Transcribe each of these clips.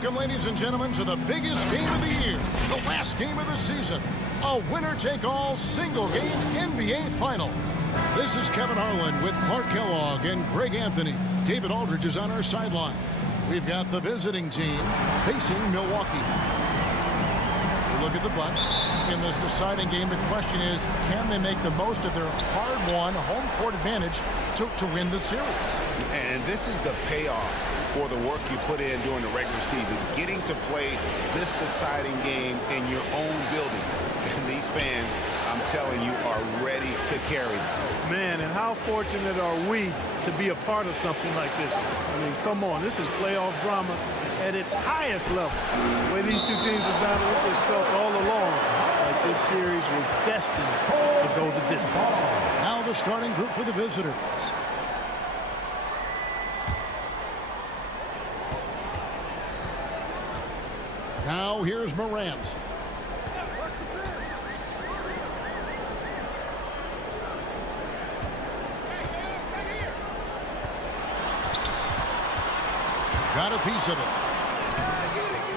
Welcome, ladies and gentlemen, to the biggest game of the year, the last game of the season, a winner-take-all single-game NBA Final. This is Kevin Harlan with Clark Kellogg and Greg Anthony. David Aldridge is on our sideline. We've got the visiting team facing Milwaukee. Look at the Bucks. In this deciding game, the question is, can they make the most of their hard-won home court advantage to win the series? And this is the payoff for the work you put in during the regular season. Getting to play this deciding game in your own building. And these fans, I'm telling you, are ready to carry them. Man, and how fortunate are we to be a part of something like this? I mean, come on, this is playoff drama at its highest level. The way these two teams have battled, it just felt all along like this series was destined to go the distance. Now the starting group for the visitors. Now here's Morant. Got a piece of it.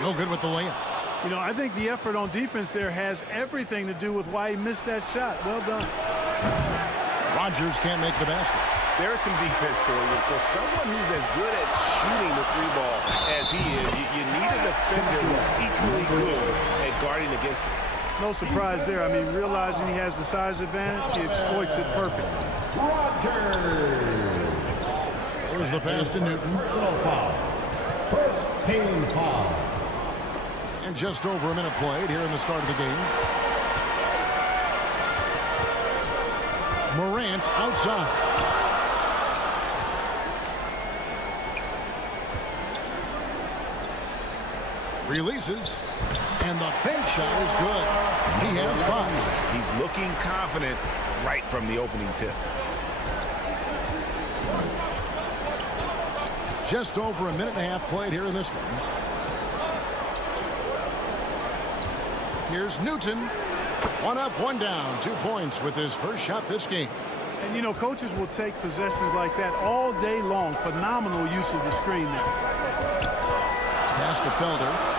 No good with the layup. You know, I think the effort on defense there has everything to do with why he missed that shot. Well done. Rodgers can't make the basket. There's some defense for you. For someone who's as good at shooting the three ball as he is, you need a defender who's equally good at guarding against him. No surprise there. I mean, realizing he has the size advantage, he exploits it perfectly. Here's the pass to Newton. First team foul. And just over a minute played here in the start of the game. Morant outside. Releases. And the bank shot is good. He has 5. He's looking confident right from the opening tip. Just over a minute and a half played here in this one. Here's Newton. 1 up, 1 down. 2 points with his first shot this game. And, you know, coaches will take possessions like that all day long. Phenomenal use of the screen there. Pass to Felder.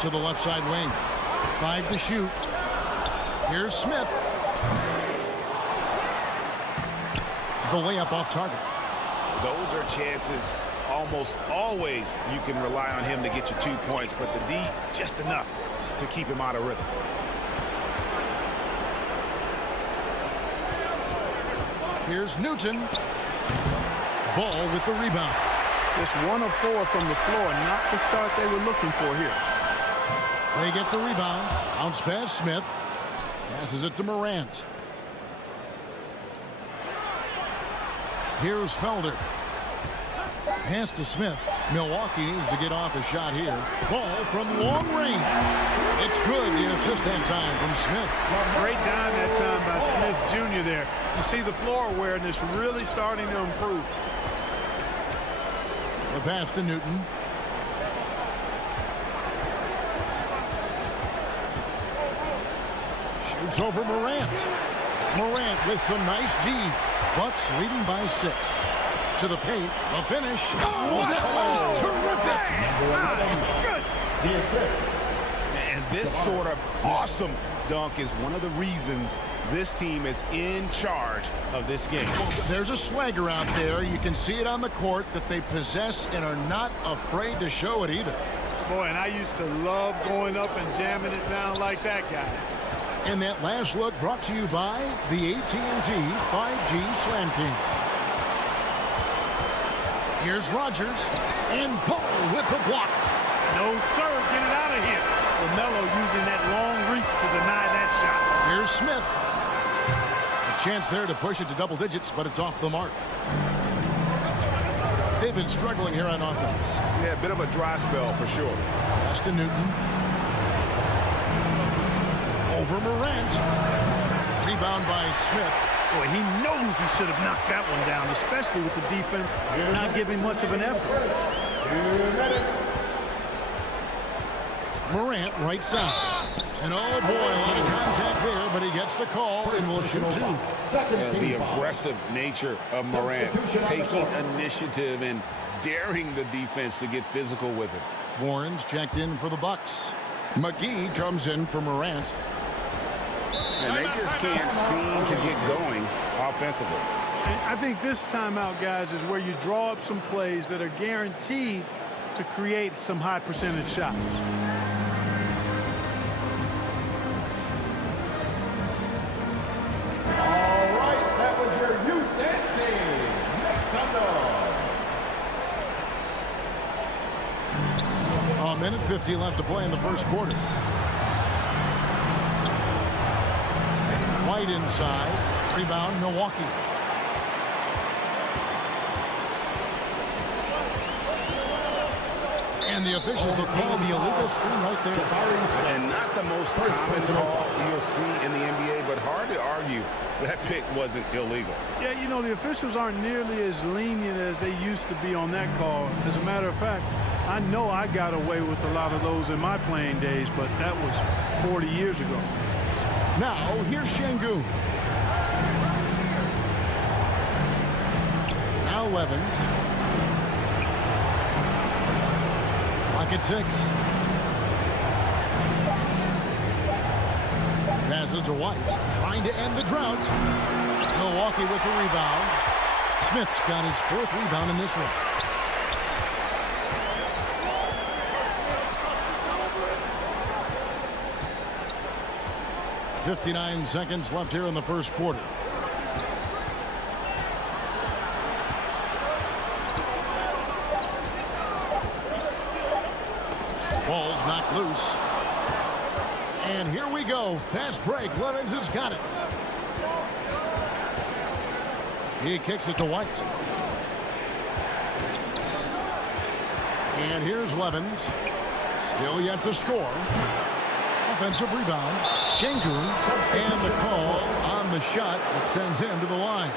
To the left side wing. 5 to shoot. Here's Smith. The layup off target. Those are chances almost always you can rely on him to get you 2 points, but the D just enough to keep him out of rhythm. Here's Newton. Ball with the rebound. Just 1 of 4 from the floor, not the start they were looking for here. They get the rebound. Bounce pass, Smith. Passes it to Morant. Here's Felder. Pass to Smith. Milwaukee needs to get off a shot here. Ball from long range. It's good. The assist that time from Smith. Great dime that time by Smith Jr. there. You see the floor awareness really starting to improve. The pass to Newton. Shoots over Morant. Morant with some nice D. Bucks leading by 6. To the paint. The finish. Oh, that was terrific. Good. The assist. And this sort of awesome dunk is one of the reasons this team is in charge of this game. There's a swagger out there. You can see it on the court that they possess and are not afraid to show it either. Boy, and I used to love going up and jamming it down like that, guys. And that last look brought to you by the AT&T 5G Slam King. Here's Rodgers. And Paul with the block. No, sir. Get it out of here. LaMelo using that long reach to deny that shot. Here's Smith. A chance there to push it to double digits, but it's off the mark. They've been struggling here on offense. Yeah, a bit of a dry spell for sure. Pass to Newton. Over Morant. Rebound by Smith. Boy, he knows he should have knocked that one down, especially with the defense not giving much of an effort. 2 minutes. Morant right side. And oh boy, a lot of contact there, but he gets the call and will shoot two. The aggressive nature of Morant, taking initiative and daring the defense to get physical with it. Warren's checked in for the Bucks. McGee comes in for Morant. And they just can't seem to get going offensively. And I think this timeout, guys, is where you draw up some plays that are guaranteed to create some high percentage shots. All right, that was your youth dance team. Next up, A minute 50 left to play in the first quarter. White inside. Rebound, Milwaukee. And the officials will call the illegal screen right there. And not the most common call you'll see in the NBA, but hard to argue that pick wasn't illegal. Yeah, you know, the officials aren't nearly as lenient as they used to be on that call. As a matter of fact, I know I got away with a lot of those in my playing days, but that was 40 years ago. Now, here's Şengün. Now Evans. Lock at 6. Passes to White. Trying to end the drought. Milwaukee with the rebound. Smith's got his 4th rebound in this one. .59 seconds left here in the first quarter. Ball's knocked loose. And here we go. Fast break. Levens has got it. He kicks it to White. And here's Levens. Still yet to score. Offensive rebound. Şengün. And the call on the shot that sends him to the line.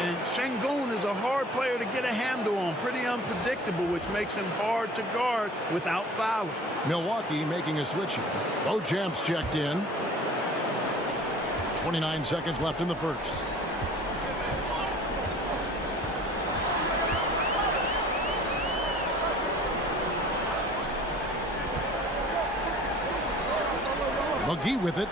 And Şengün is a hard player to get a handle on. Pretty unpredictable, which makes him hard to guard without fouling. Milwaukee making a switch here. Beauchamp's checked in. 29 seconds left in the first. McGee with it.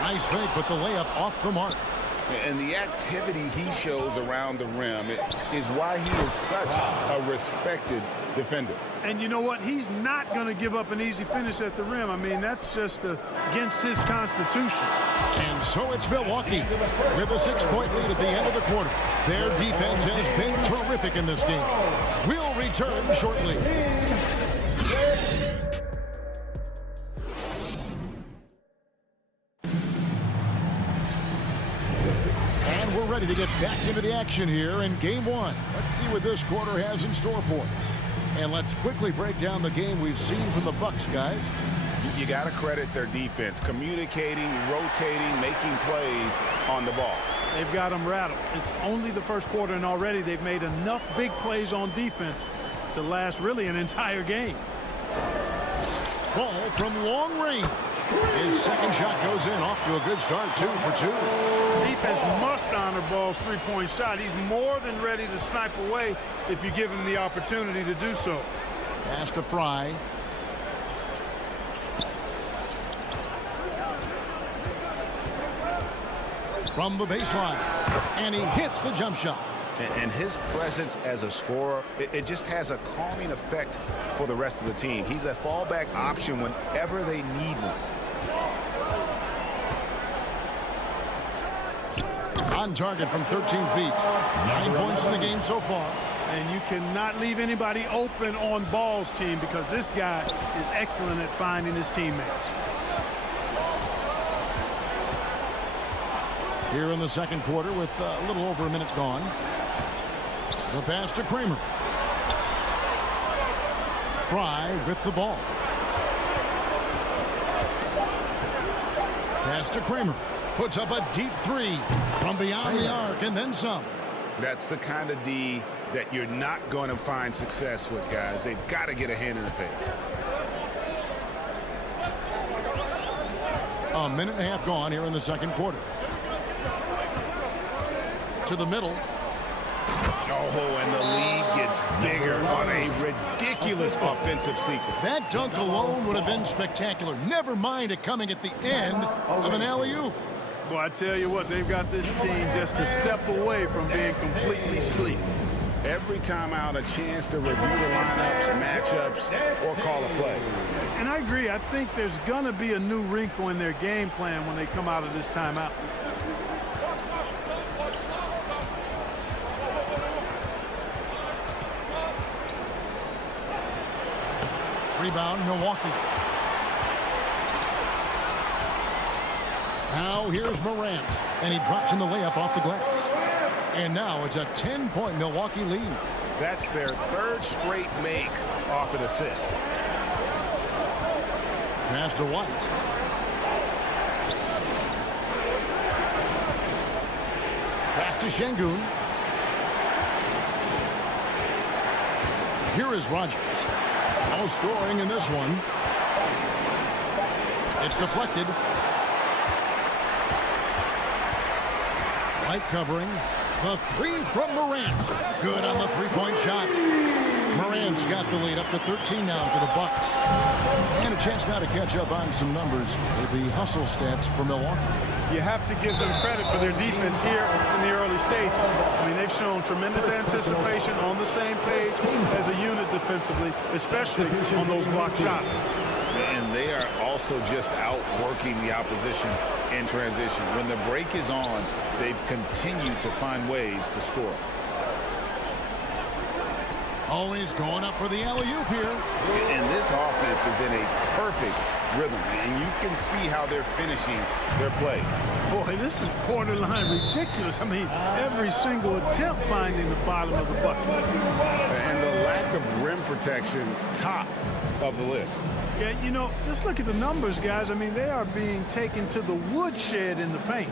Nice fake, but the layup off the mark. And the activity he shows around the rim is why he is such a respected defender. And you know what? He's not going to give up an easy finish at the rim. I mean, that's just against his constitution. And so it's Milwaukee with a 6-point lead at the end of the quarter. Their defense has been terrific in this game. We'll return shortly. And we're ready to get back into the action here in game one. Let's see what this quarter has in store for us. And let's quickly break down the game we've seen from the Bucks, guys. You got to credit their defense, communicating, rotating, making plays on the ball. They've got them rattled. It's only the first quarter, and already they've made enough big plays on defense to last really an entire game. Ball from long range. His second shot goes in, off to a good start, 2 for 2. Defense must honor Ball's three-point shot. He's more than ready to snipe away if you give him the opportunity to do so. Pass to Fry. From the baseline. And he hits the jump shot. And his presence as a scorer, it just has a calming effect for the rest of the team. He's a fallback option whenever they need one. On target from 13 feet. 9 points in the game so far. And you cannot leave anybody open on Ball's team because this guy is excellent at finding his teammates. Here in the second quarter with a little over a minute gone. The pass to Kramer. Fry with the ball. Pass to Kramer. Puts up a deep three from beyond the arc and then some. That's the kind of D that you're not going to find success with, guys. They've got to get a hand in the face. A minute and a half gone here in the second quarter. To the middle. Oh, and the lead gets bigger on a ridiculous offensive sequence. That dunk alone would have been spectacular. Never mind it coming at the end of an alley-oop. Well, I tell you what, they've got this team just a step away from being completely sleep. Every time out, a chance to review the lineups, matchups, or call a play. And I agree. I think there's going to be a new wrinkle in their game plan when they come out of this timeout. Rebound, Milwaukee. Now here's Morant, and he drops in the layup off the glass. And now it's a 10-point Milwaukee lead. That's their third straight make off an assist. Pass to White. Pass to Şengün. Here is Rogers. No scoring in this one. It's deflected. White covering. The three from Morant. Good on the three-point shot. Morant's got the lead up to 13 now for the Bucks. And a chance now to catch up on some numbers with the hustle stats for Milwaukee. You have to give them credit for their defense here in the early stages. I mean, they've shown tremendous anticipation, on the same page as a unit defensively, especially on those block shots. And they are also just outworking the opposition in transition. When the break is on, they've continued to find ways to score. Always going up for the alley-oop here. And this offense is in a perfect rhythm, and you can see how they're finishing their play. Boy, this is borderline ridiculous. I mean, every single attempt finding the bottom of the bucket. And the lack of rim protection, top of the list. Yeah, you know, just look at the numbers, guys. I mean, they are being taken to the woodshed in the paint.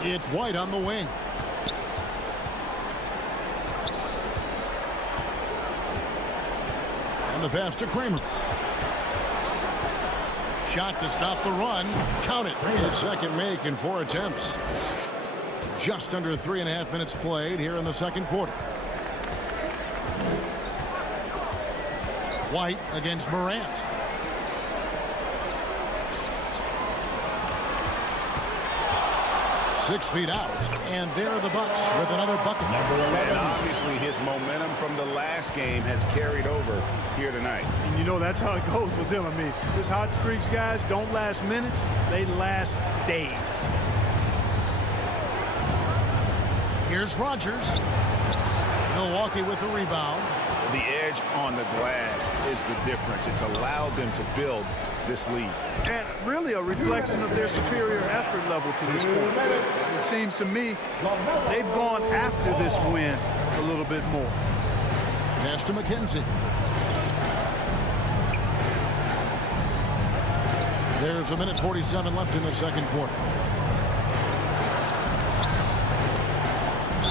It's White on the wing. And the pass to Kramer. Shot to stop the run. Count it. His second make in 4 attempts. Just under 3.5 minutes played here in the second quarter. White against Morant. Six feet out, and there are the Bucks with another bucket. And obviously his momentum from the last game has carried over here tonight. And you know that's how it goes with him. I mean, his hot streaks, guys, don't last minutes. They last days. Here's Rogers. Milwaukee with the rebound. The edge on the glass is the difference. It's allowed them to build this lead. And really a reflection of their superior effort level to this point. It seems to me they've gone after this win a little bit more. Pass to McKenzie. There's 1:47 left in the second quarter.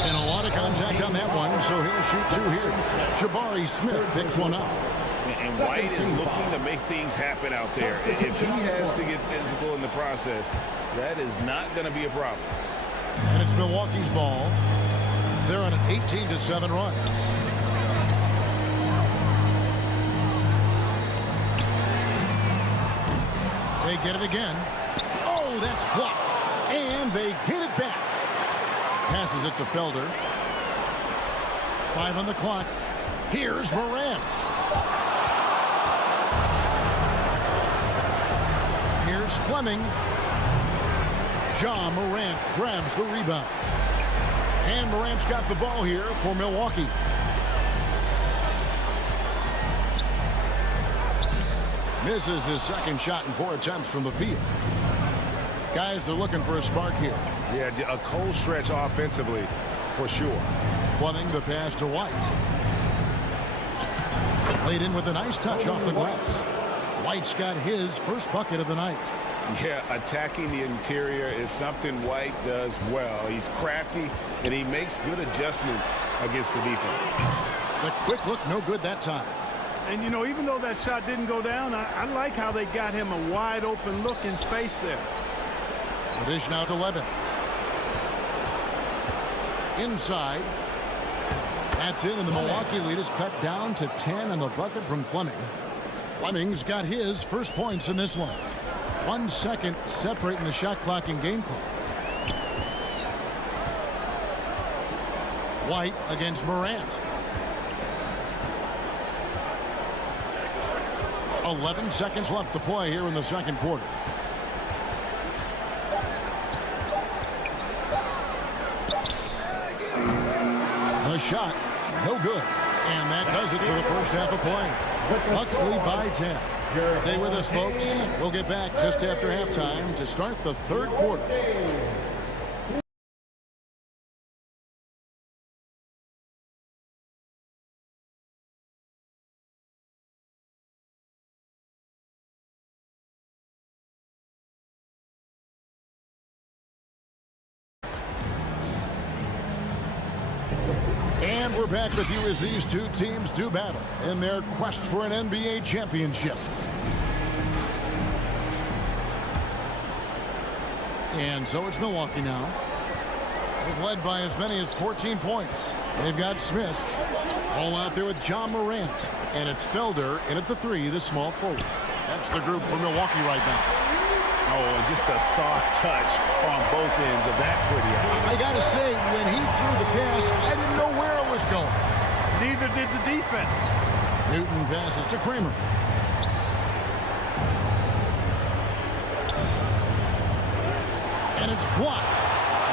And a lot of contact on that one, so he'll shoot 2 here. Jabari Smith picks one up. And White is looking to make things happen out there. If he has to get physical in the process, that is not going to be a problem. And it's Milwaukee's ball. They're on an 18-7 run. They get it again. Oh, that's blocked. And they get it back. Passes it to Felder. 5 on the clock. Here's Morant. Here's Fleming. Ja Morant grabs the rebound. And Morant's got the ball here for Milwaukee. Misses his second shot in 4 attempts from the field. Guys are looking for a spark here. Yeah, a cold stretch offensively for sure. Fleming the pass to White. Laid in with a nice touch off the glass. White's got his first bucket of the night. Yeah, attacking the interior is something White does well. He's crafty, and he makes good adjustments against the defense. The quick look, no good that time. And, you know, even though that shot didn't go down, I like how they got him a wide open look in space there. The dish now to Levens. Inside. That's in, and the Milwaukee lead is cut down to 10 on the bucket from Fleming. Fleming's got his first points in this one. 1 second separating the shot clock and game clock. White against Morant. 11 seconds left to play here in the second quarter. The shot, no good. And that does it for the first half of play. Bucks lead by 10. Stay with us, folks. We'll get back just after halftime to start the third quarter. And we're back with you as these two teams do battle in their quest for an NBA championship. And so it's Milwaukee now. They've led by as many as 14 points. They've got Smith all out there with John Morant. And it's Felder in at the three, the small forward. That's the group for Milwaukee right now. Oh, and just a soft touch on both ends of that pretty eye. I got to say, when he threw the pass, I didn't know where it was going. Neither did the defense. Newton passes to Kramer. And it's blocked.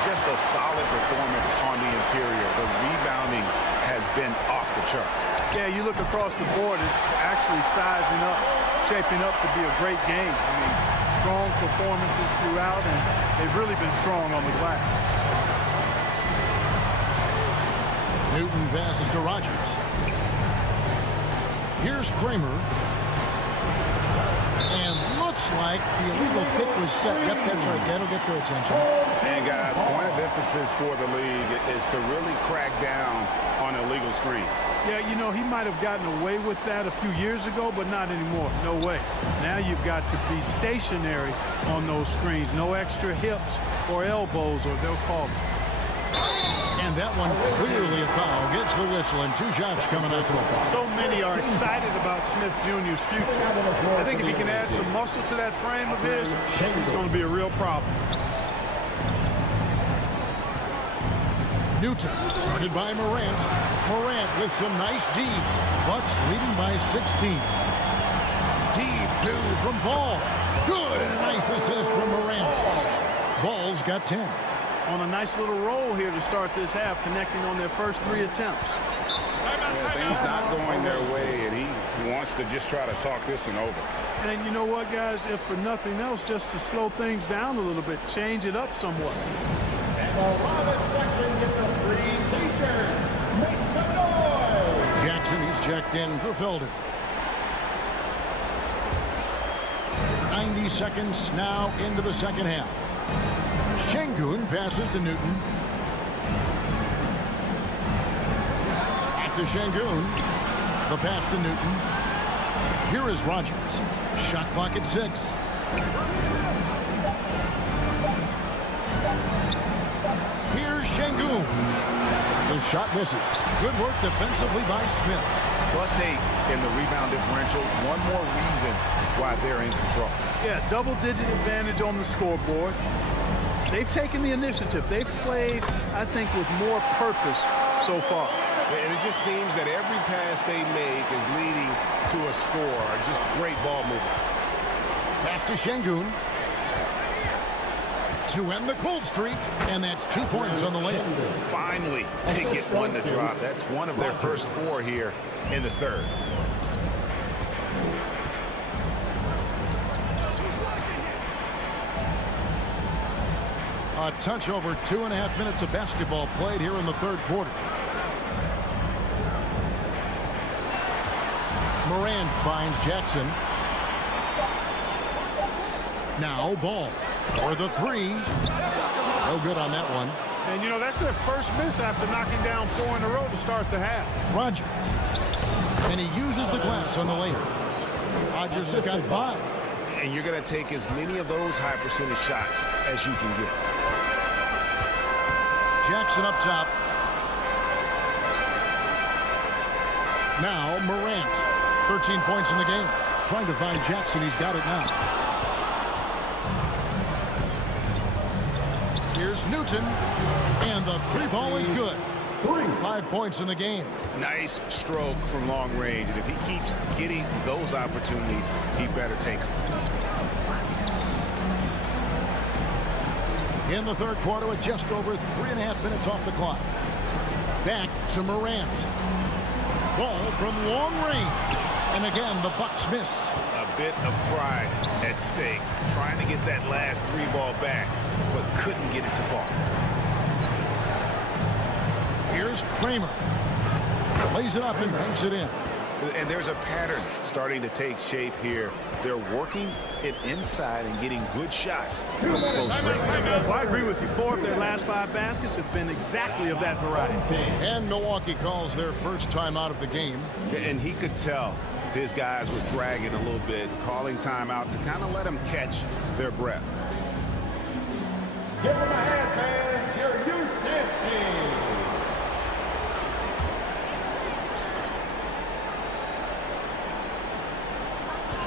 Just a solid performance on the interior. The rebounding has been off the charts. Yeah, you look across the board, it's actually sizing up, shaping up to be a great game. I mean, strong performances throughout, and they've really been strong on the glass. Newton passes to Rogers. Here's Kramer. And looks like the illegal kick was set. Yep, that's right. That'll get their attention. And guys, point of emphasis for the league is to really crack down on illegal screens. Yeah, you know, he might have gotten away with that a few years ago, but not anymore. No way. Now you've got to be stationary on those screens. No extra hips or elbows, or they'll call it. And that one clearly a foul. Gets the whistle, and two shots coming up. So many are excited about Smith Jr.'s future. I think if he can add some muscle to that frame of his, he's going to be a real problem. Newton, guarded by Morant. Morant with some nice D. Bucks leading by 16. Deep two from Ball. Good, and a nice assist from Morant. Ball's got 10. On a nice little roll here to start this half, connecting on their first 3 attempts. Yeah, things not going their way, and he wants to just try to talk this one over. And you know what, guys? If for nothing else, just to slow things down a little bit, change it up somewhat. And the longest section gets a free T-shirt. Make some noise! Jackson, he's checked in for Felder. 90 seconds now into the second half. Şengün passes to Newton. Back to Şengün. The pass to Newton. Here is Rogers. Shot clock at 6. Here's Şengün. The shot misses. Good work defensively by Smith. +8 in the rebound differential. One more reason why they're in control. Yeah, double-digit advantage on the scoreboard. They've taken the initiative. They've played, I think, with more purpose so far. And it just seems that every pass they make is leading to a score. Just great ball movement. Pass to Şengün. To end the cold streak, and that's 2 points on the layup. Finally, they get one to drop. That's one of their first 4 here in the third. A touch over 2.5 minutes of basketball played here in the third quarter. Morant finds Jackson. Now Ball for the three. No good on that one. And, you know, that's their first miss after knocking down 4 in a row to start the half. Rogers. And he uses the glass on the layup. Rogers has got 5. And you're going to take as many of those high percentage shots as you can get. Jackson up top. Now Morant. 13 points in the game. Trying to find Jackson. He's got it now. Here's Newton. And the three ball is good. 5 points in the game. Nice stroke from long range. And if he keeps getting those opportunities, he better take them. In the third quarter with just over 3.5 minutes off the clock. Back to Morant. Ball from long range. And again, the Bucks miss. A bit of pride at stake. Trying to get that last three ball back, but couldn't get it to fall. Here's Kramer. Lays it up and banks it in. And there's a pattern starting to take shape here. They're working it inside and getting good shots from close range. Well, I agree with you. 4 of their last 5 baskets have been exactly of that variety. And Milwaukee calls their first time out of the game. And he could tell his guys were dragging a little bit, calling timeout to kind of let them catch their breath. Give them a hand, fans. Your youth dance team.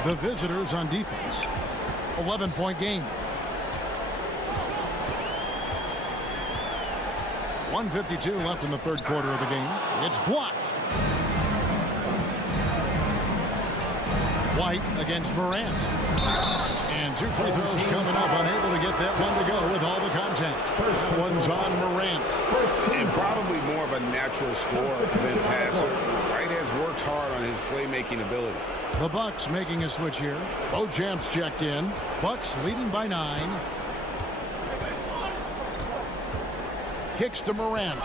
The visitors on defense. 11-point game. 1:52 left in the third quarter of the game. It's blocked. White against Morant. And 2 free throws coming up. Unable to get that one to go with all the contact. One's on Morant. And probably more of a natural scorer than passer. White has worked hard on his playmaking ability. The Bucks making a switch here. Beauchamp's checked in. Bucks leading by 9. Kicks to Morant.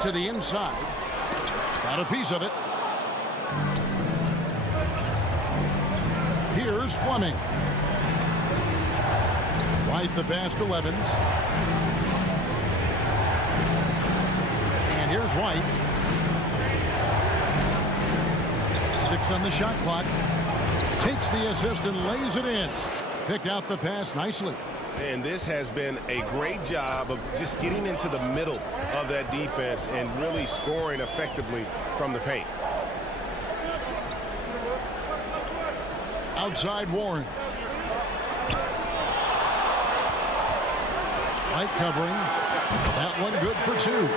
To the inside. Got a piece of it. Here's Fleming. White the pass to Levens. And here's White. 6 on the shot clock. Takes the assist and lays it in. Picked out the pass nicely. And this has been a great job of just getting into the middle of that defense and really scoring effectively from the paint. Outside Warren. White covering. That one good for 2.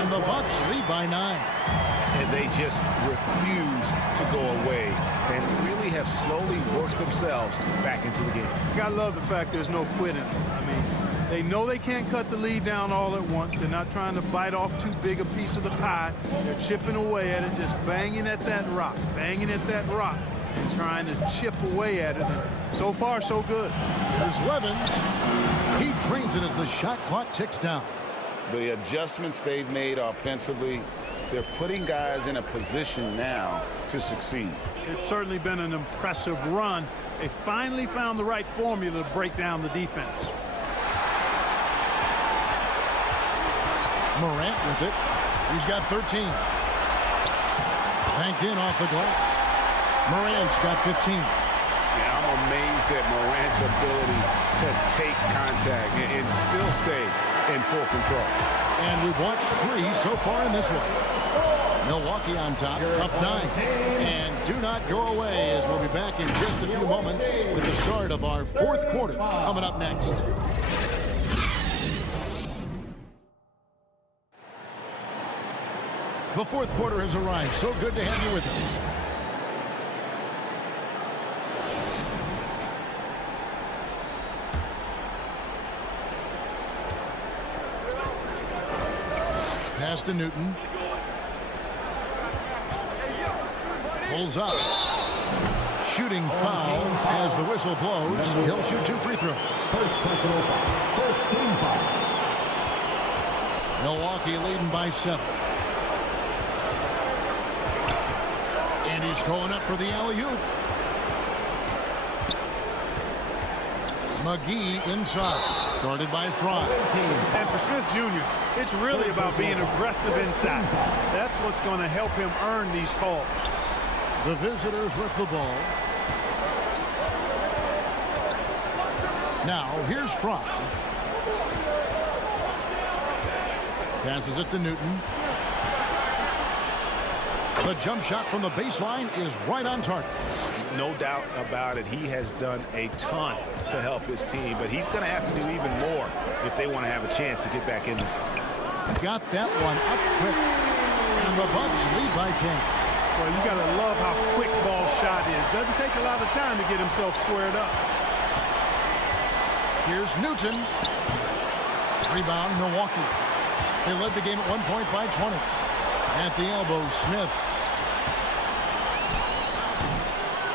And the Bucks lead by 9. And they just refuse to go away and really have slowly worked themselves back into the game. I love the fact there's no quitting. I mean, they know they can't cut the lead down all at once. They're not trying to bite off too big a piece of the pie. They're chipping away at it, just banging at that rock, and trying to chip away at it. And so far, so good. Here's Levens. He drains it as the shot clock ticks down. The adjustments they've made offensively, they're putting guys in a position now to succeed. It's certainly been an impressive run. They finally found the right formula to break down the defense. Morant with it. He's got 13. Banked in off the glass. Morant's got 15. Yeah, I'm amazed at Morant's ability to take contact and still stay in full control. And we've watched 3 so far in this one. Milwaukee on top, up 9. And do not go away, as we'll be back in just a few moments with the start of our fourth quarter coming up next. The fourth quarter has arrived. So good to have you with us. Pass to Newton. Pulls up. Shooting foul as the whistle blows. He'll shoot 2 free throws. First personal foul. First team foul. Milwaukee leading by 7. And he's going up for the alley-oop. McGee inside, guarded by Fry. And for Smith Jr., it's really about being aggressive inside. That's what's going to help him earn these calls. The visitors with the ball. Now, here's Fry. Passes it to Newton. The jump shot from the baseline is right on target. No doubt about it. He has done a ton to help his team, but he's going to have to do even more if they want to have a chance to get back in this one. Got that one up quick. And the Bucks lead by 10. Well, you got to love how quick ball shot is. Doesn't take a lot of time to get himself squared up. Here's Newton. Rebound, Milwaukee. They led the game at 1 point by 20. At the elbow, Smith.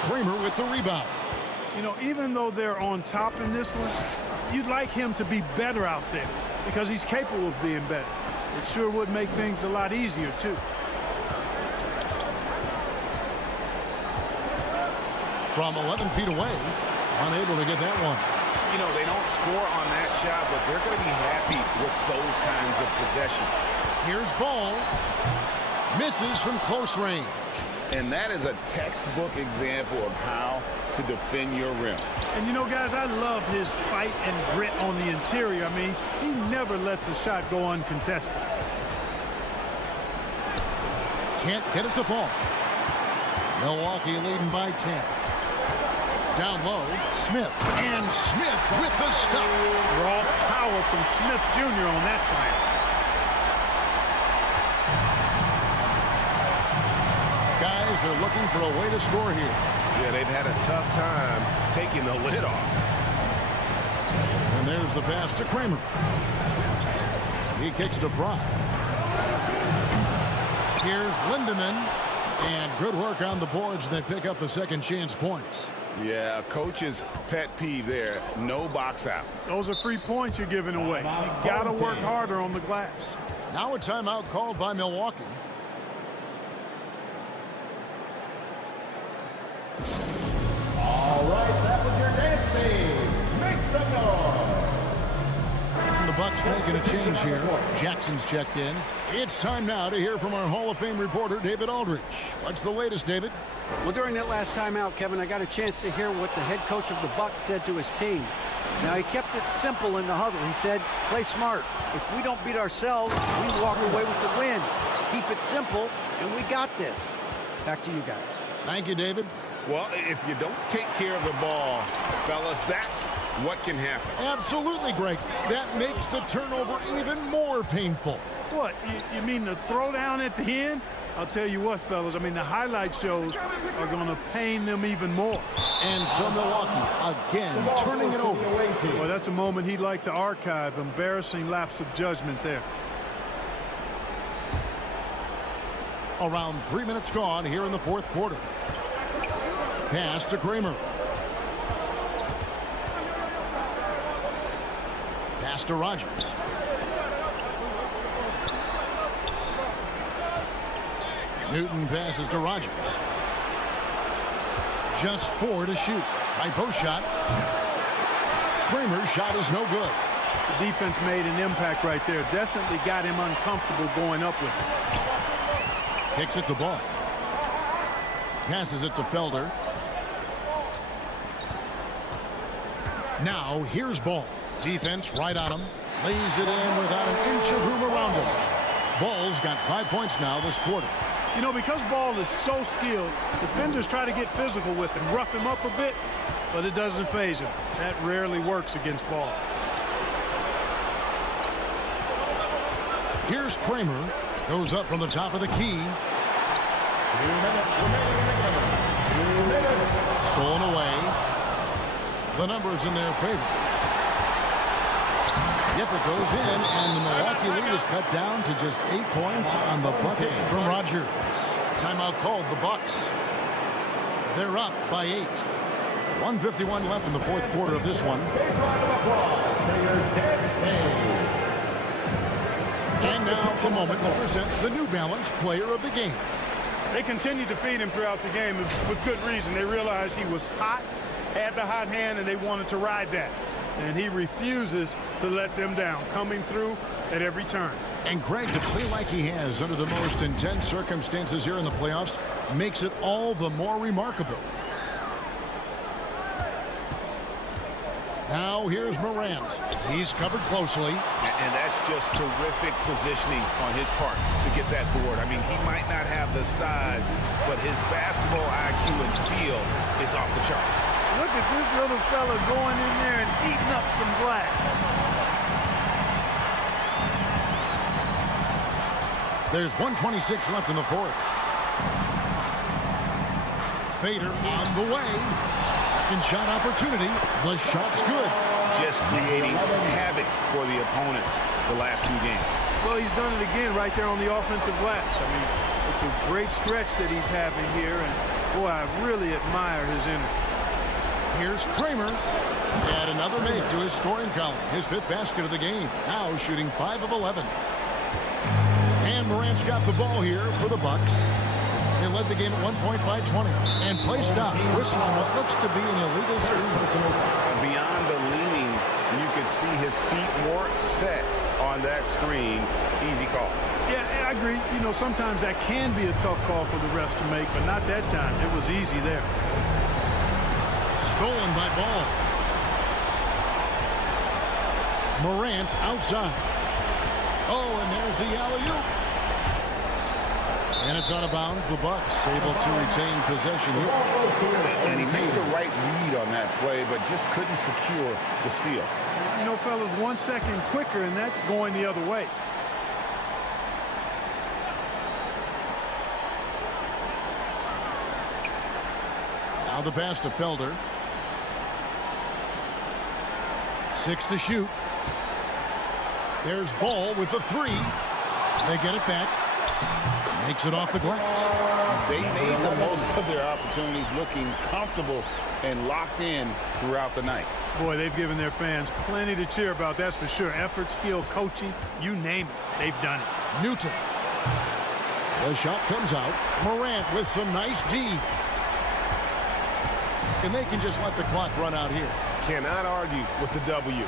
Kramer with the rebound. You know, even though they're on top in this one, you'd like him to be better out there because he's capable of being better. It sure would make things a lot easier, too. From 11 feet away, unable to get that one. You know, they don't score on that shot, but they're going to be happy with those kinds of possessions. Here's Ball. Misses from close range. And that is a textbook example of how to defend your rim. And, you know, guys, I love his fight and grit on the interior. I mean, he never lets a shot go uncontested. Can't get it to fall. Milwaukee leading by 10. Down low, Smith. And Smith with the stuff. Raw power from Smith Jr. on that slam. Guys, they're looking for a way to score here. Yeah, they've had a tough time taking the lid off. And there's the pass to Kramer. He kicks to Fry. Here's Lindemann. And good work on the boards. They pick up the second chance points. Yeah, coach's pet peeve there. No box out. Those are free points you're giving away. You got to work harder on the glass. Now a timeout called by Milwaukee. All right, that was your dance team. Make some noise. And the Bucks making a change here. Jackson's checked in. It's time now to hear from our Hall of Fame reporter, David Aldridge. What's the latest, David? Well, during that last timeout, Kevin, I got a chance to hear what the head coach of the Bucks said to his team. Now, he kept it simple in the huddle. He said, play smart. If we don't beat ourselves, we walk away with the win. Keep it simple, and we got this. Back to you guys. Thank you, David. Well, if you don't take care of the ball, fellas, that's what can happen. Absolutely, Greg. That makes the turnover even more painful. What, you mean the throwdown at the end? I'll tell you what, fellas, I mean, the highlight shows are going to pain them even more. And so Milwaukee, again, turning it over. Well, that's a moment he'd like to archive. Embarrassing lapse of judgment there. Around 3 minutes gone here in the fourth quarter. Pass to Kramer. Pass to Rogers. Newton passes to Rogers. Just 4 to shoot. High post shot. Kramer's shot is no good. The defense made an impact right there. Definitely got him uncomfortable going up with it. Kicks it to Ball. Passes it to Felder. Now here's Ball. Defense right on him. Lays it in without an inch of room around him. Ball's got 5 points now this quarter. You know, because Ball is so skilled, defenders try to get physical with him, rough him up a bit, but it doesn't faze him. That rarely works against Ball. Here's Kramer. Goes up from the top of the key. 2 minutes remaining in the game. 2 minutes. Stolen away. The numbers in their favor. Yep, it goes in, and the Milwaukee lead is cut down to just 8 points on the bucket from Rogers. Timeout called the Bucks. They're up by 8. 1:51 left in the fourth quarter of this one. Big round of applause for your dance team. And Now a moment to present the New Balance Player of the Game. They continued to feed him throughout the game with good reason. They realized he was hot, had the hot hand, and they wanted to ride that. And he refuses to let them down, coming through at every turn. And Greg, to play like he has under the most intense circumstances here in the playoffs makes it all the more remarkable. Now here's Morant. He's covered closely. And that's just terrific positioning on his part to get that board. I mean, he might not have the size, but his basketball IQ and feel is off the charts. Look at this little fella going in there and eating up some glass. There's 1:26 left in the fourth. Fader on the way. Second shot opportunity. The shot's good. Just creating havoc for the opponents the last few games. Well, he's done it again right there on the offensive glass. I mean, it's a great stretch that he's having here, and boy, I really admire his energy. Here's Kramer. Add another make to his scoring column. His fifth basket of the game. Now shooting 5 of 11. And Morant's got the ball here for the Bucks. They led the game at 1 point by 20. And play stops. Whistle on what looks to be an illegal screen. Beyond the leaning, you could see his feet more set on that screen. Easy call. Yeah, I agree. You know, sometimes that can be a tough call for the refs to make, but not that time. It was easy there. Stolen by Ball. Morant outside. Oh, and there's the alley-oop. And it's out of bounds. The Bucks able to retain possession here. And he made the right read on that play, but just couldn't secure the steal. You know, fellas, 1 second quicker, and that's going the other way. Now the pass to Felder. 6 to shoot. There's Ball with the 3. They get it back. Makes it off the glass. They made the most of their opportunities, looking comfortable and locked in throughout the night. Boy, they've given their fans plenty to cheer about, that's for sure. Effort, skill, coaching, you name it, they've done it. Newton. The shot comes out. Morant with some nice D. And they can just let the clock run out here. Cannot argue with the W.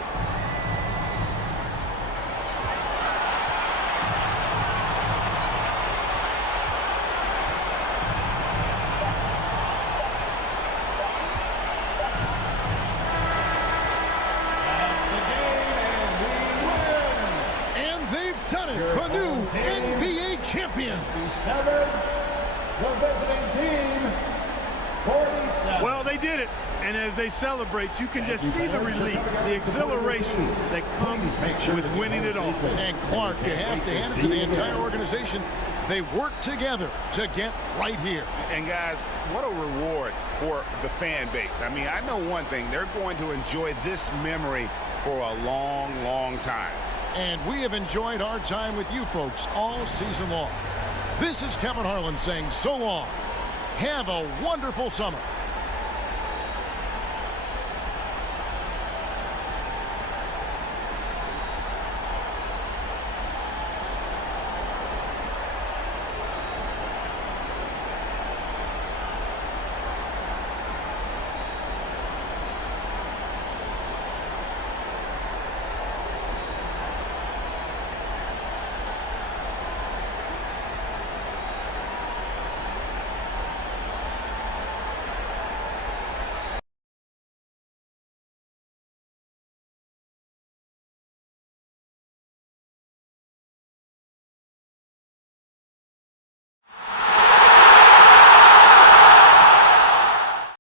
Done it. The new NBA champion. The visiting team, 47. Well, they did it. And as they celebrate, you can just see the relief, the exhilaration that comes with winning it all. And Clark, you have to hand it to the entire organization. They work together to get right here. And guys, what a reward for the fan base. I mean, I know one thing. They're going to enjoy this memory for a long, long time. And we have enjoyed our time with you folks all season long. This is Kevin Harlan saying so long. Have a wonderful summer.